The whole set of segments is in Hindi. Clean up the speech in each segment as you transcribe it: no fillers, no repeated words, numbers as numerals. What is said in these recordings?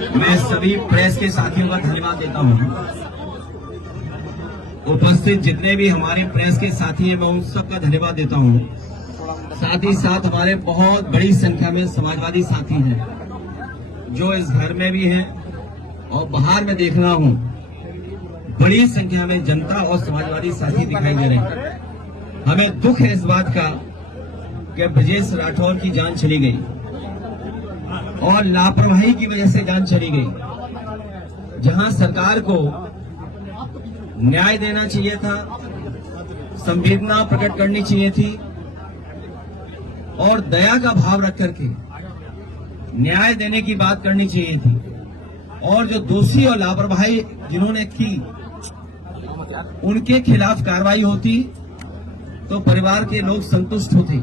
मैं सभी प्रेस के साथियों का धन्यवाद देता हूं। उपस्थित जितने भी हमारे प्रेस के साथी हैं, मैं उन सबका धन्यवाद देता हूं। साथ ही साथ हमारे बहुत बड़ी संख्या में समाजवादी साथी हैं जो इस घर में भी हैं और बाहर में देख रहा हूं बड़ी संख्या में जनता और समाजवादी साथी दिखाई दे रहे हैं। हमें दुख है इस बात का कि ब्रजेश राठौर की जान चली गई और लापरवाही की वजह से जान चली गई। जहां सरकार को न्याय देना चाहिए था, संवेदना प्रकट करनी चाहिए थी और दया का भाव रख करके न्याय देने की बात करनी चाहिए थी, और जो दोषी और लापरवाही जिन्होंने की उनके खिलाफ कार्रवाई होती तो परिवार के लोग संतुष्ट होते।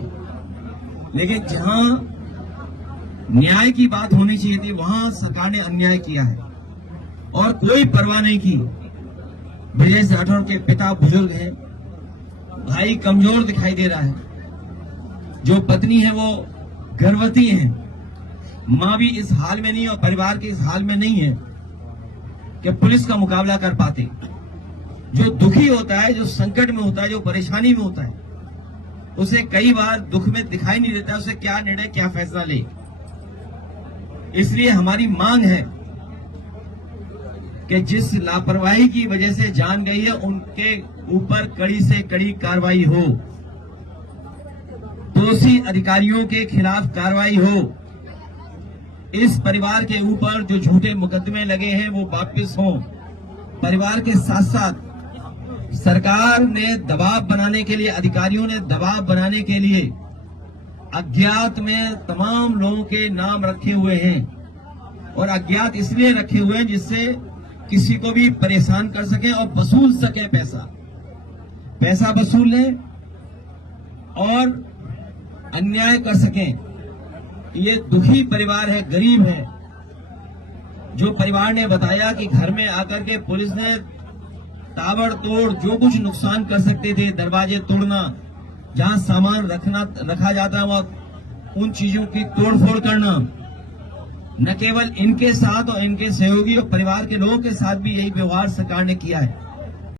लेकिन जहां न्याय की बात होनी चाहिए थी वहां सरकार ने अन्याय किया है और कोई परवाह नहीं की। ब्रजेश राठौर के पिता बुजुर्ग हैं, भाई कमजोर दिखाई दे रहा है, जो पत्नी है वो गर्भवती है, मां भी इस हाल में नहीं और परिवार के इस हाल में नहीं है कि पुलिस का मुकाबला कर पाते। जो दुखी होता है, जो संकट में होता है, जो परेशानी में होता है, उसे कई बार दुख में दिखाई नहीं देता उसे क्या निर्णय क्या फैसला ले। इसलिए हमारी मांग है कि जिस लापरवाही की वजह से जान गई है उनके ऊपर कड़ी से कड़ी कार्रवाई हो, दोषी अधिकारियों के खिलाफ कार्रवाई हो, इस परिवार के ऊपर जो झूठे मुकदमे लगे हैं वो वापस हों। परिवार के साथ साथ सरकार ने दबाव बनाने के लिए, अधिकारियों ने दबाव बनाने के लिए अज्ञात में तमाम लोगों के नाम रखे हुए हैं और अज्ञात इसलिए रखे हुए हैं जिससे किसी को भी परेशान कर सके और वसूल सके, पैसा वसूल लें और अन्याय कर सकें। ये दुखी परिवार है, गरीब है। जो परिवार ने बताया कि घर में आकर के पुलिस ने ताबड़तोड़ जो कुछ नुकसान कर सकते थे, दरवाजे तोड़ना, जहां सामान रखा जाता है वहां उन चीजों की तोड़फोड़ करना, न केवल इनके साथ और इनके सहयोगी और परिवार के लोगों के साथ भी यही व्यवहार सरकार ने किया है।